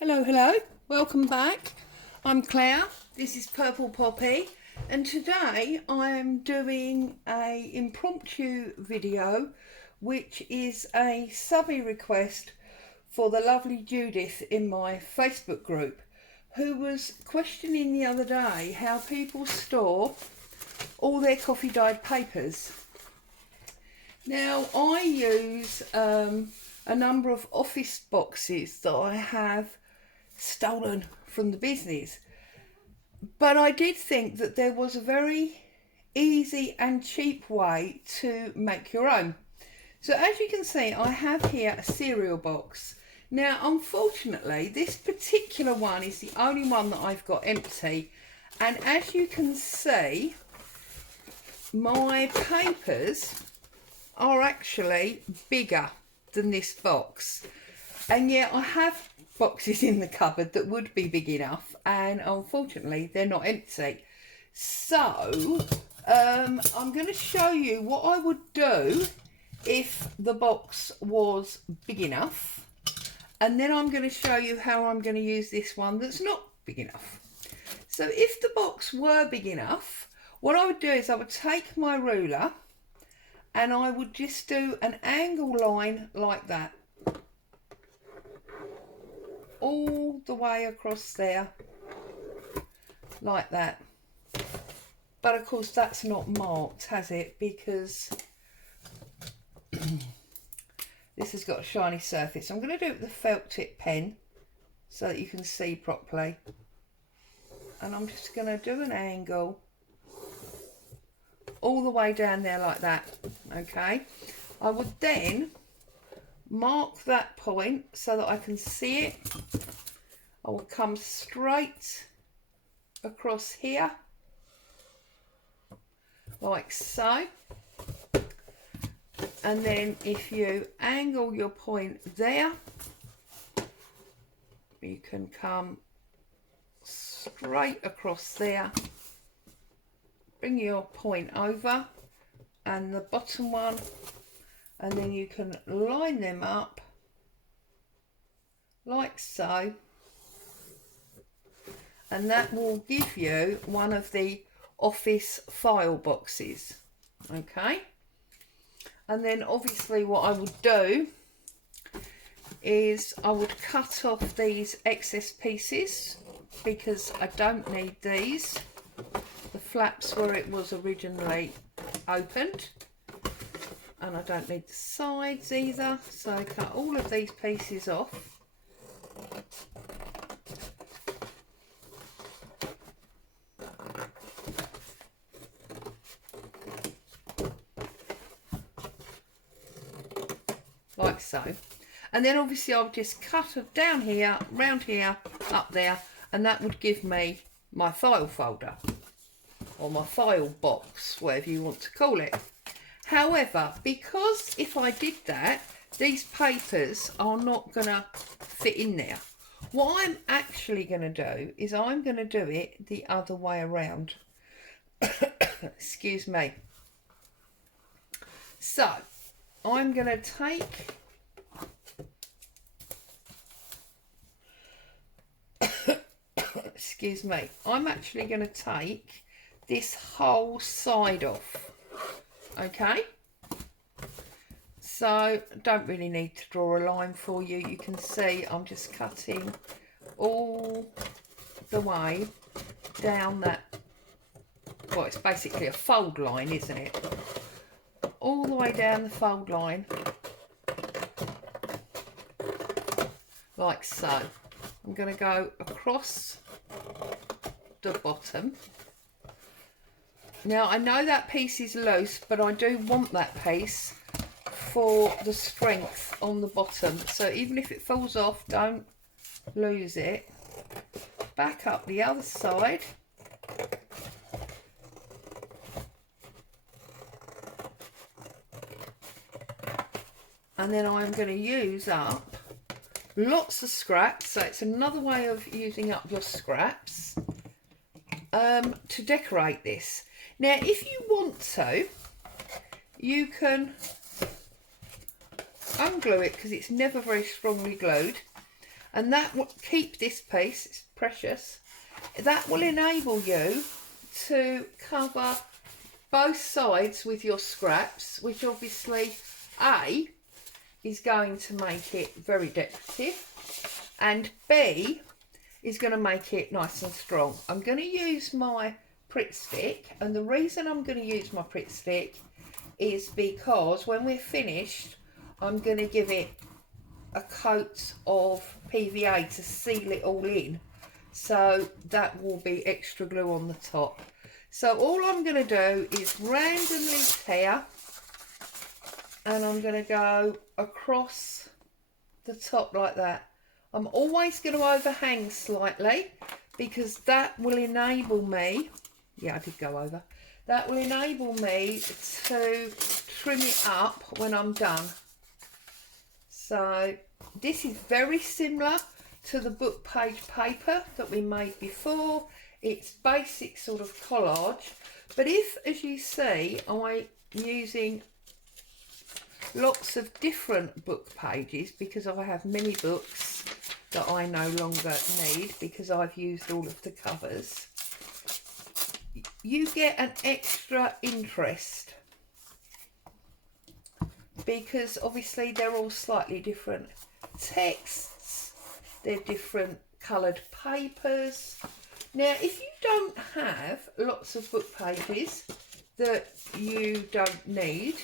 Hello, welcome back. I'm Claire, this is Purple Poppy, and today I am doing a impromptu video which is a Subbie request for the lovely Judith in my Facebook group, who was questioning the other day how people store all their coffee dyed papers. Now I use a number of office boxes that I have stolen from the business, but I did think that there was a very easy and cheap way to make your own. So as you can see, I have here a cereal box. Now unfortunately this particular one is the only one that I've got empty, and as you can see my papers are actually bigger than this box, and yet I have boxes in the cupboard that would be big enough, and unfortunately they're not empty. So I'm going to show you what I would do if the box was big enough, and then I'm going to show you how I'm going to use this one that's not big enough. So if the box were big enough, what I would do is I would take my ruler and I would just do an angle line like that, all the way across there, like that. But of course that's not marked, has it? Because this has got a shiny surface. I'm going to do it with a felt tip pen so that you can see properly. And I'm just going to do an angle all the way down there like that. Okay, I would then mark that point so that I can see it. I will come straight across here like so, and then if you angle your point there, you can come straight across there, bring your point over and the bottom one, and then you can line them up like so, and that will give you one of the office file boxes. Okay, and then obviously what I would do is I would cut off these excess pieces because I don't need these, the flaps where it was originally opened, and I don't need the sides either, so I cut all of these pieces off. Like so, and then obviously I'll just cut it down here, round here, up there, and that would give me my file folder or my file box, whatever you want to call it. However, because if I did that, these papers are not going to fit in there. What I'm actually going to do is I'm going to do it the other way around. Excuse me. So I'm going to take excuse me, I'm actually going to take this whole side off. Okay, so don't really need to draw a line for you. You can see I'm just cutting all the way down that, well, it's basically a fold line, isn't it? All the way down the fold line like so. I'm going to go across the bottom. Now I know that piece is loose, but I do want that piece for the strength on the bottom, so even if it falls off, don't lose it. Back up the other side, and then I'm going to use up lots of scraps, so it's another way of using up your scraps to decorate this. Now if you want to, you can unglue it because it's never very strongly glued, and that will keep this piece, it's precious. That will enable you to cover both sides with your scraps, which obviously A, is going to make it very decorative, and B, is going to make it nice and strong. I'm going to use my Pritt stick, and the reason I'm going to use my Pritt stick is because when we're finished, I'm going to give it a coat of PVA to seal it all in, so that will be extra glue on the top. So all I'm going to do is randomly tear, and I'm going to go across the top like that. I'm always going to overhang slightly because that will enable me, yeah, I did go over, that will enable me to trim it up when I'm done. So this is very similar to the book page paper that we made before. It's basic sort of collage, but if, as you see, I'm using lots of different book pages because I have many books that I no longer need because I've used all of the covers, you get an extra interest because obviously they're all slightly different texts, they're different coloured papers. Now if you don't have lots of book pages that you don't need,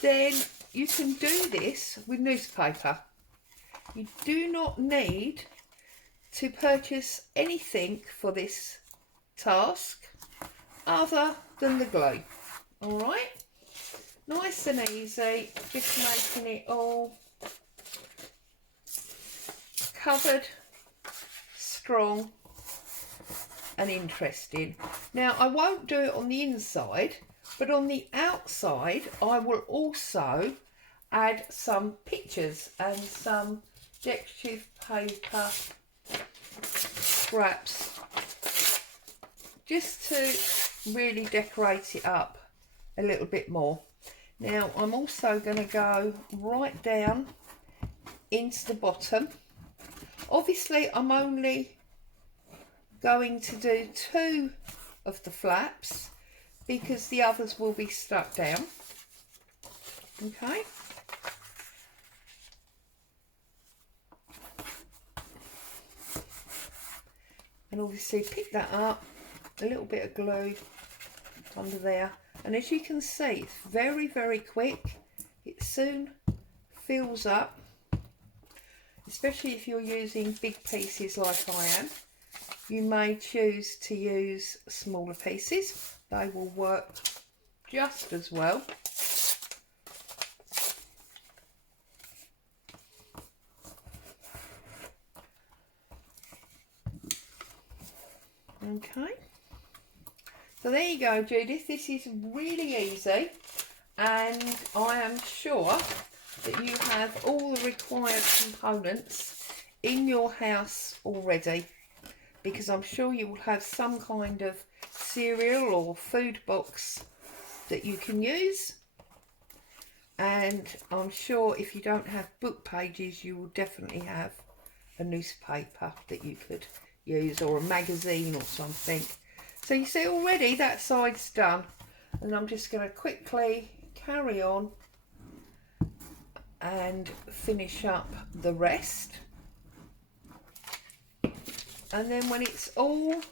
then you can do this with newspaper. You do not need to purchase anything for this task other than the glue. Alright, nice and easy, just making it all covered, strong and interesting. Now I won't do it on the inside, but on the outside I will also add some pictures and some decorative paper scraps just to really decorate it up a little bit more. Now I'm also going to go right down into the bottom. Obviously I'm only going to do 2 of the flaps because the others will be stuck down. Okay. And obviously pick that up, a little bit of glue under there, and as you can see it's very, very quick. It soon fills up, especially if you're using big pieces like I am. You may choose to use smaller pieces, they will work just as well. Okay, so there you go, Judith. This is really easy, and I am sure that you have all the required components in your house already, because I'm sure you will have some kind of cereal or food box that you can use, and I'm sure if you don't have book pages you will definitely have a newspaper that you could use, or a magazine or something. So you see already that side's done, and I'm just going to quickly carry on and finish up the rest, and then when it's all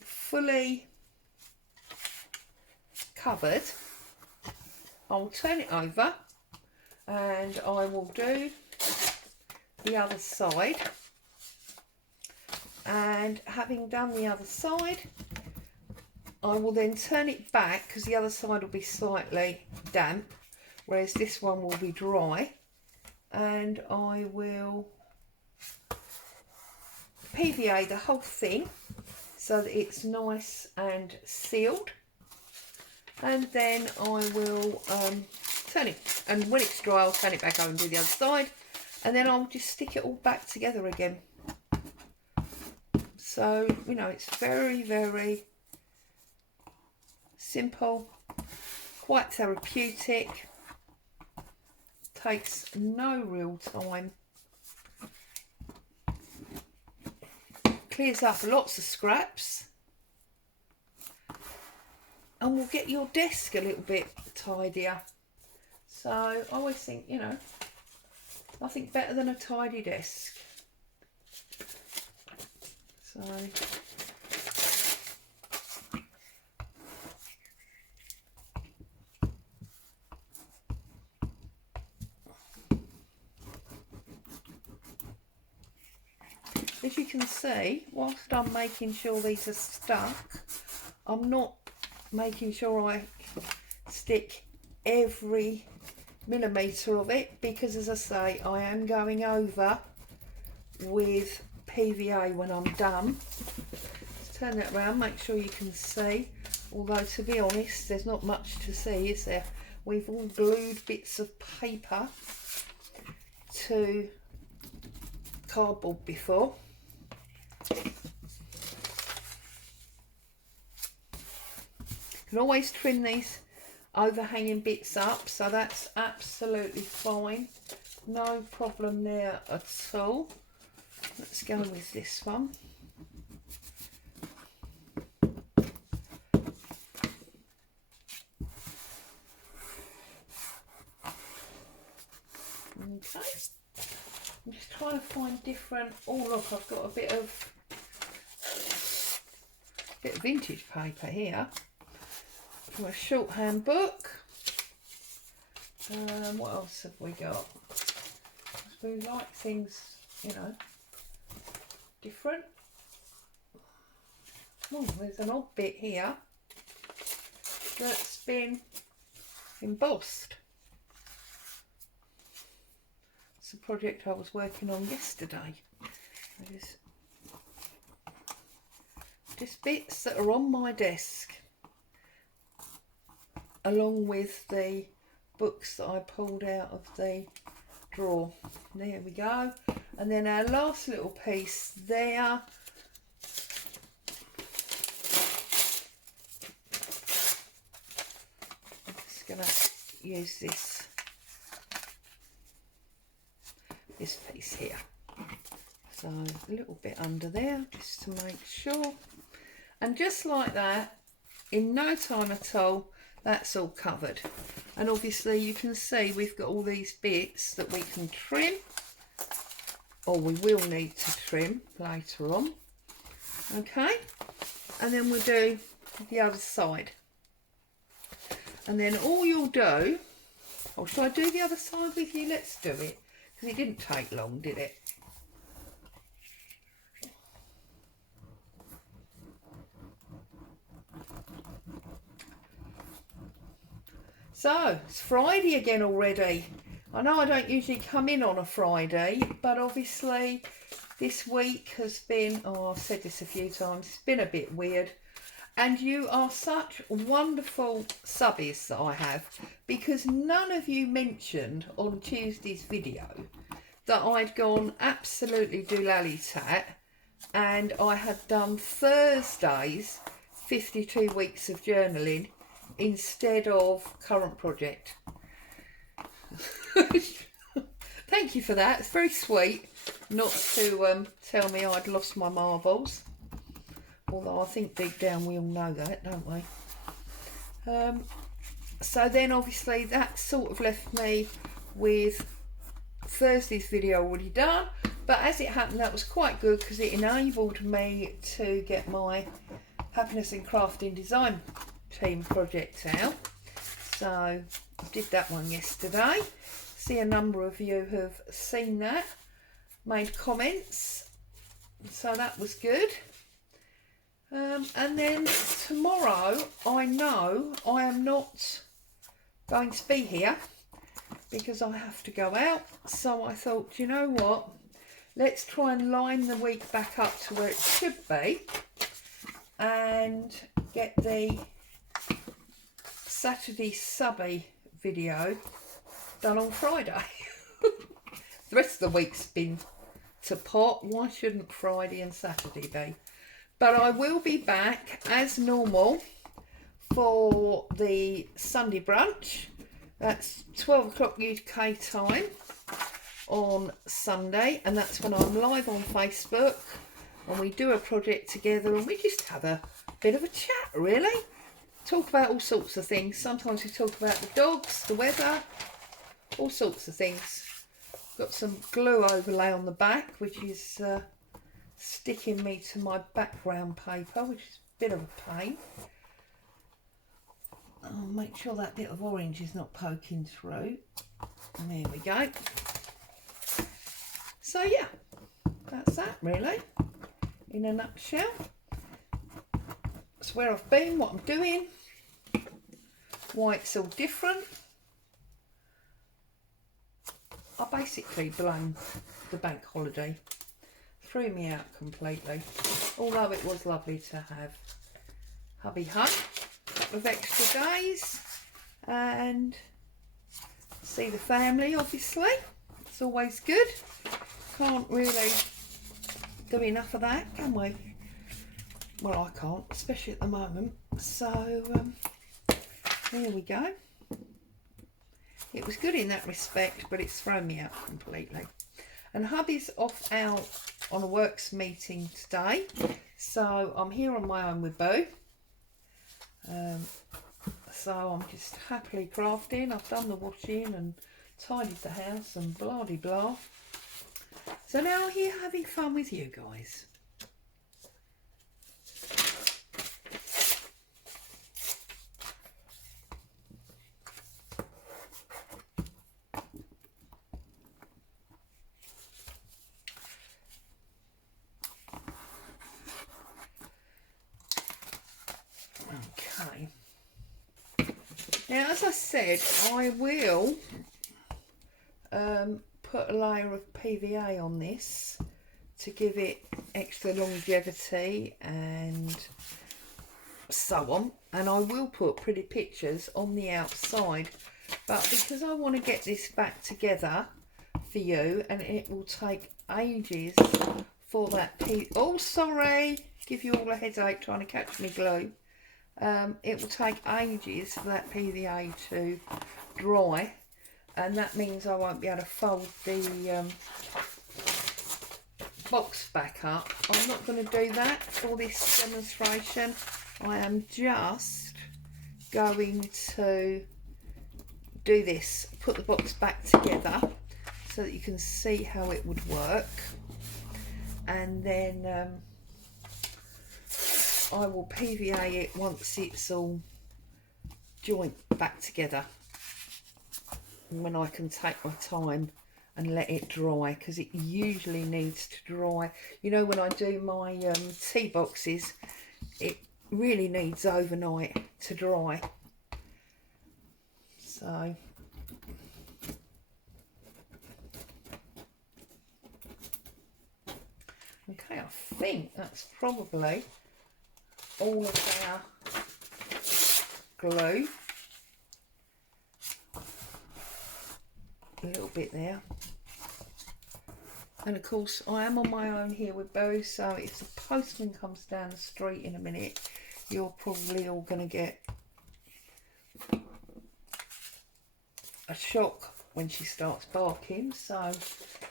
fully covered I'll turn it over and I will do the other side. And having done the other side, I will then turn it back because the other side will be slightly damp, whereas this one will be dry, and I will PVA the whole thing so that it's nice and sealed, and then I will turn it, and when it's dry I'll turn it back over and do the other side, and then I'll just stick it all back together again. So, you know, it's very, very simple, quite therapeutic, takes no real time, clears up lots of scraps and will get your desk a little bit tidier. So I always think, you know, nothing better than a tidy desk. So as you can see, whilst I'm making sure these are stuck, I'm not making sure I stick every millimetre of it, because as I say, I am going over with PVA when I'm done. Let's turn that around, make sure you can see, although to be honest there's not much to see, is there? We've all glued bits of paper to cardboard before. You can always trim these overhanging bits up, so that's absolutely fine, no problem there at all. Let's go with this one. Okay, I'm just trying to find different. Oh look, I've got a bit of vintage paper here from a shorthand book. What else have we got? We like things, you know, different. Oh, there's an odd bit here that's been embossed. It's a project I was working on yesterday. There's just bits that are on my desk, along with the books that I pulled out of the drawer. There we go. And then our last little piece there, I'm just going to use this piece here. So a little bit under there just to make sure. And just like that, in no time at all, that's all covered. And obviously you can see we've got all these bits that we can trim, or we will need to trim later on. Okay, and then we'll do the other side. And then all you'll do, oh, shall I do the other side with you? Let's do it, because it didn't take long, did it? So, it's Friday again already. I know I don't usually come in on a Friday, but obviously this week has been, oh, I've said this a few times, it's been a bit weird. And you are such wonderful subbies that I have, because none of you mentioned on Tuesday's video that I'd gone absolutely doolally-tat and I had done Thursday's 52 weeks of journaling instead of current project. Thank you for that. It's very sweet not to tell me I'd lost my marbles, although I think deep down we all know that, don't we? So then obviously that sort of left me with Thursday's video already done, but as it happened that was quite good because it enabled me to get my Happiness in Crafting Design team project out. So I did that one yesterday. See a number of you have seen that, made comments, so that was good. And then tomorrow I know I am not going to be here because I have to go out, so I thought, you know what, let's try and line the week back up to where it should be and get the Saturday Subbie video done on Friday. The rest of the week's been to pot. Why shouldn't Friday and Saturday be? But I will be back as normal for the Sunday brunch. That's 12 o'clock UK time on Sunday, and that's when I'm live on Facebook and we do a project together, and we just have a bit of a chat, really. Talk about all sorts of things. Sometimes we talk about the dogs, the weather, all sorts of things. Got some glue overlay on the back, which is sticking me to my background paper, which is a bit of a pain. I'll make sure that bit of orange is not poking through. And there we go. So yeah, that's that really, in a nutshell. That's where I've been, what I'm doing, why it's all different. I basically blamed the bank holiday. Threw me out completely. Although it was lovely to have hubby home, a couple of extra days, and see the family, obviously. It's always good. Can't really do enough of that, can we? Well, I can't, especially at the moment. So, there we go. It was good in that respect, but it's thrown me out completely. And hubby's off out on a works meeting today, so I'm here on my own with Boo. So I'm just happily crafting. I've done the washing and tidied the house and blah de blah. So now I'm here having fun with you guys. Okay. Now, as I said, I will put a layer of PVA on this to give it extra longevity and so on. And I will put pretty pictures on the outside. But because I want to get this back together for you, and it will take ages for that oh, sorry, give you all a headache trying to catch me glue. It will take ages for that PVA to dry, and that means I won't be able to fold the box back up. I'm not going to do that for this demonstration. I am just going to do this, put the box back together so that you can see how it would work, and then I will PVA it once it's all joined back together, when I can take my time and let it dry, because it usually needs to dry. You know, when I do my tea boxes, it really needs overnight to dry. So okay, I think that's probably all of our glue. A little bit there. And of course I am on my own here with Bo, so if the postman comes down the street in a minute, you're probably all going to get a shock when she starts barking, so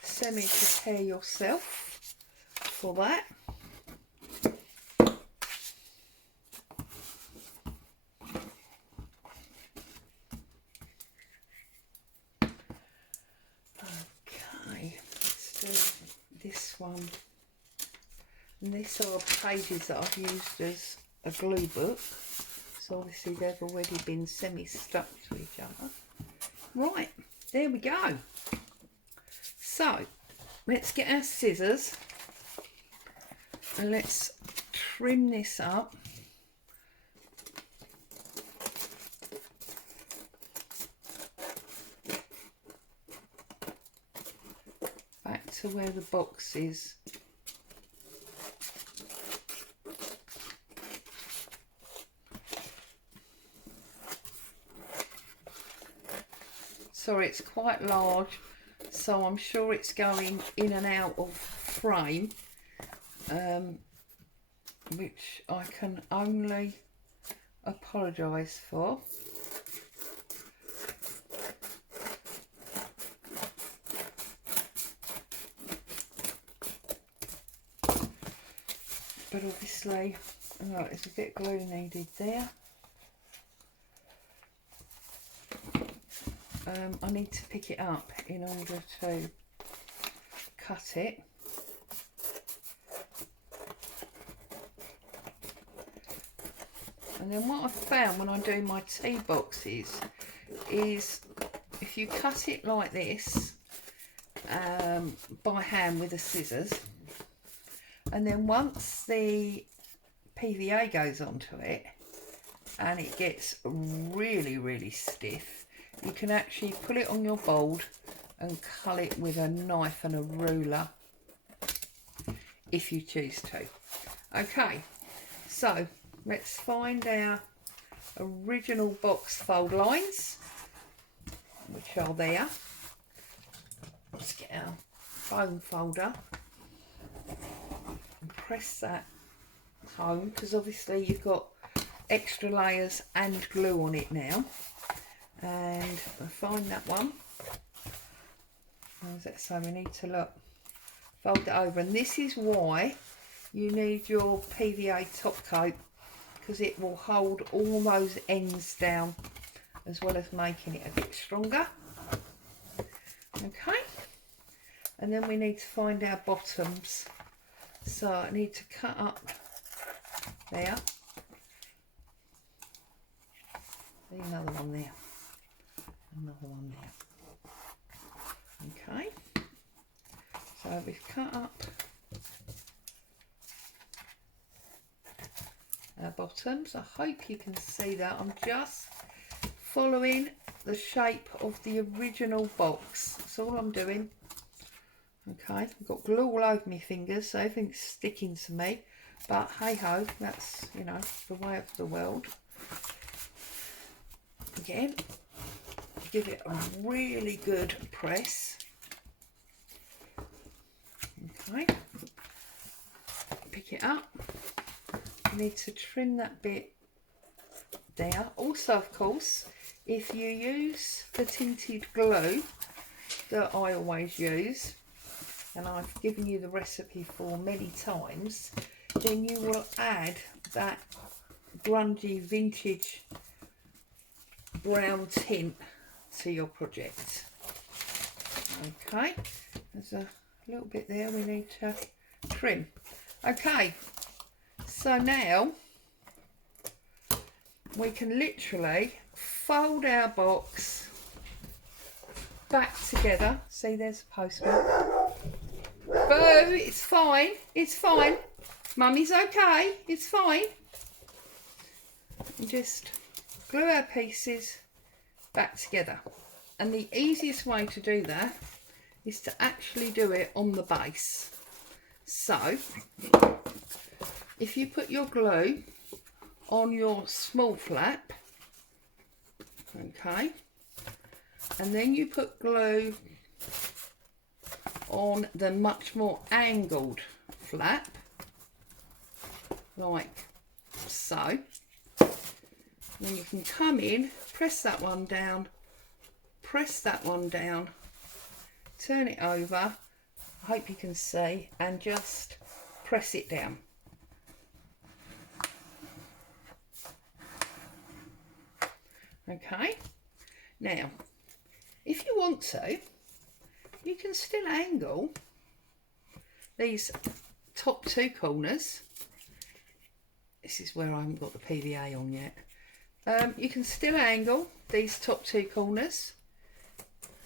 semi-prepare yourself for that. One, and these are pages that I've used as a glue book, so obviously they've already been semi-stuck to each other. Right, there we go. So let's get our scissors and let's trim this up. To where the box is. Sorry, it's quite large, so I'm sure it's going in and out of frame, which I can only apologise for. but obviously, oh, there's a bit of glue needed there. I need to pick it up in order to cut it. And then what I've found when I do my tea boxes is if you cut it like this by hand with the scissors, and then once the PVA goes onto it and it gets really stiff, you can actually put it on your board and cut it with a knife and a ruler if you choose to. Okay, so let's find our original box fold lines, which are there. Let's get our foam folder and press that home, because obviously you've got extra layers and glue on it now. And I find that one. How's that? So we need to look, fold it over, and this is why you need your PVA top coat, because it will hold all those ends down as well as making it a bit stronger. Okay, and then we need to find our bottoms, so I need to cut up there. Another one there, another one there. Okay, so we've cut up our bottoms. I hope you can see that. I'm just following the shape of the original box. That's all I'm doing. Okay, I've got glue all over my fingers, so everything's sticking to me. But hey ho, that's, you know, the way of the world. Again, give it a really good press. Okay, pick it up. You need to trim that bit there. Also, of course, if you use the tinted glue that I always use, and I've given you the recipe for many times, then you will add that grungy vintage brown tint to your project. Okay, there's a little bit there we need to trim. Okay, so now we can literally fold our box back together. See, there's a postman. Boo, it's fine, it's fine. Mummy's okay, it's fine. And just glue our pieces back together. And the easiest way to do that is to actually do it on the base. So, if you put your glue on your small flap, okay, and then you put glue on the much more angled flap, like so, then you can come in, press that one down, press that one down, turn it over, I hope you can see, and just press it down. Okay, now if you want to, you can still angle these top two corners. This is where I haven't got the PVA on yet. You can still angle these top two corners,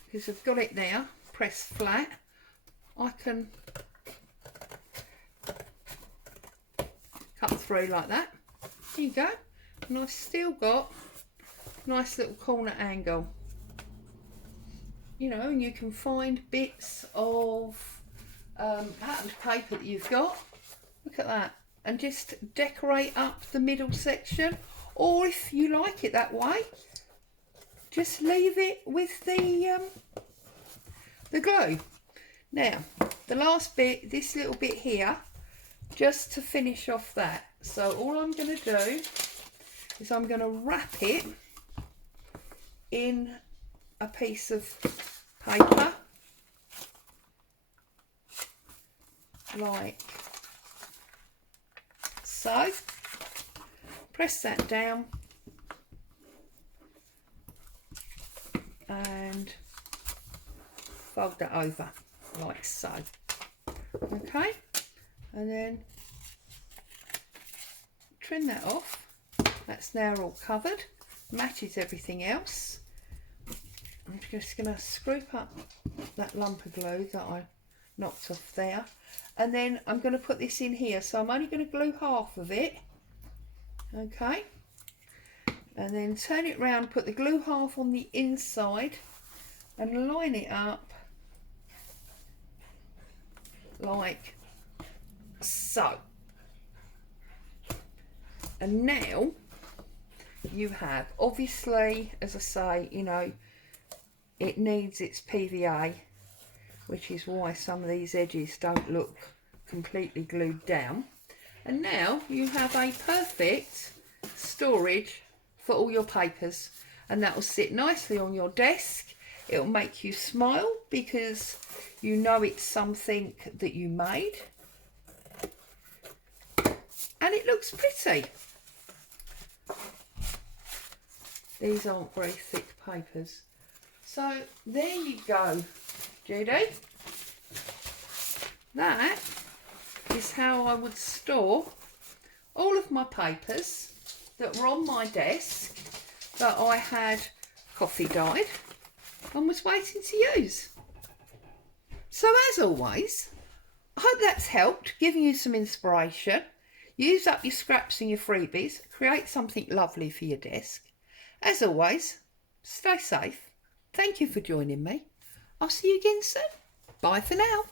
because I've got it there, press flat. I can cut through like that. There you go. And I've still got a nice little corner angle. You know, and you can find bits of patterned paper that you've got. Look at that. And just decorate up the middle section. Or if you like it that way, just leave it with the glue. Now, the last bit, this little bit here, just to finish off that. So all I'm going to do is I'm going to wrap it in a piece of paper, like so. Press that down and fold that over like so. Okay, and then trim that off. That's now all covered, matches everything else. I'm just going to scrape up that lump of glue that I knocked off there, and then I'm going to put this in here, so I'm only going to glue half of it. Okay, and then turn it round, put the glue half on the inside and line it up like so. And now you have, obviously, as I say, you know, it needs its PVA, which is why some of these edges don't look completely glued down. And now you have a perfect storage for all your papers, and that will sit nicely on your desk. It will make you smile because you know it's something that you made, and it looks pretty. These aren't very thick papers. So there you go, Judy. That is how I would store all of my papers that were on my desk that I had coffee dyed and was waiting to use. So as always, I hope that's helped, giving you some inspiration. Use up your scraps and your freebies, create something lovely for your desk. As always, stay safe. Thank you for joining me. I'll see you again soon. Bye for now.